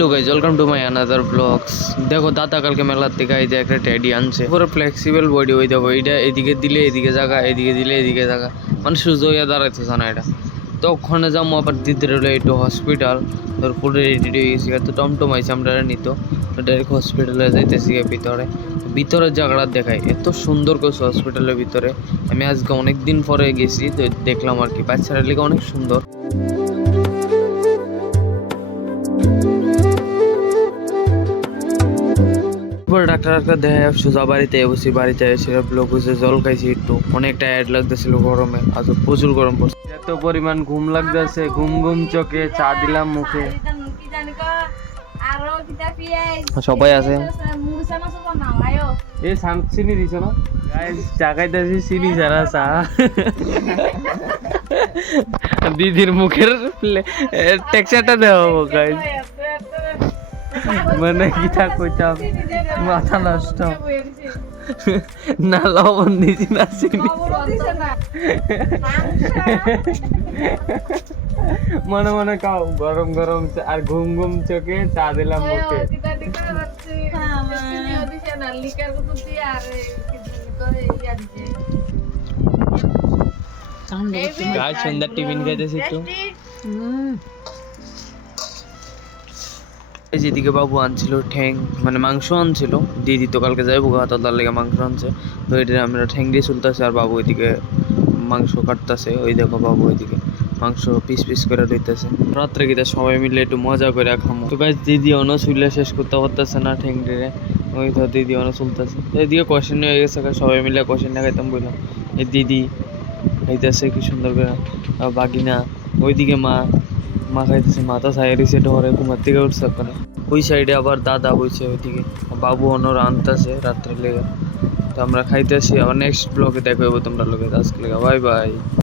Hello guys, welcome to my another blogs. দেখো দাদা কালকে মেলার থেকে এই যে একটা টেডি আনছে, পুরো ফ্লেক্সিবল বডি। ওই দেখো এইটা এদিকে দিলে এদিকে জায়গা, এদিকে দিলে এদিকে জায়গা, মানে সুযোগ হয়ে দাঁড়াইতেছে না এটা। তো ওখানে যাবো আবার দিতে রইলো একটু হসপিটাল, তোর পুরো রেডি হয়ে গেছি। তো টমটম আইসে আমরা নিত, তো ডাইরেক্ট হসপিটালে যাইতেছি ভিতরে। ভিতরের জায়গাটা দেখাই, এত সুন্দর করছে হসপিটালের ভিতরে। আমি আজকে অনেক দিন পরে গেছি, তো দেখলাম আর কি, বাচ্চারা লেগে অনেক সুন্দর। ডাক্তার দেখা সোজা বাড়িতে বসি, বাড়িতে এসে ব্লক হয়েছে, জল খাইছি একটু, অনেক টায়ার্ড লাগতেছিল গরমে, আজ প্রচুর গরম পড়ছে, এত পরিমাণ ঘুম লাগতেছে, ঘুম ঘুম চোখে, চা দিলাম মুখে। সবাই আছে, এই চিনি দিছ না চা খাইতেছি, চিনি ছাড়া চা। দিদির মুখের টেক্সচারটা দেওয়া গাইজ, মানে কি থাক কইতাম, মাথা নষ্ট। না লবণ দিছি না চিনি, মনে মনে খাও গরম গরম আর ঘুম ঘুম চোখে চা দিলাম মুখে। সন্ধ্যার টিফিন খাইতেছি একটু। যেদিকে বাবু আনছিল ঠ্যাং, মানে মাংস আনছিল, দিদি তো কালকে যাইবো তার লেগে মাংস আনছে, তো এটা আমরা ঠ্যাং দিয়ে চলতেছে, আর বাবু ওইদিকে মাংস কাটতেছে। ওই দেখো বাবু ওইদিকে মাংস পিস পিস করে রইতেছে। রাত্রে গিয়ে সবাই মিলে একটু মজা করে খামো। তো গাইস দিদি অন চুলে শেষ করতে পারতেছে না ঠ্যাং দিয়ে, ওই তো দিদি অন চলতেছে। এদিকে কষেন হয়ে গেছে, সবাই মিলে কষেন না খাইতাম বললাম। এই দিদি খাইতেছে কি সুন্দর করে, বাগিনা ওইদিকে মা খাইতেছে, মাথা ছাই দিছে ডরে, ঘুমার থেকে উঠছে ওখানে। ওই সাইডে আবার দাদা বইছে ওইদিকে, বাবু অনর আনতেছে রাত্রে লেগে। তো আমরা খাইতেছি, আবার নেক্সট ব্লগে দেখা হইব তোমরা লোকে। আজকে লেগে বাই বাই।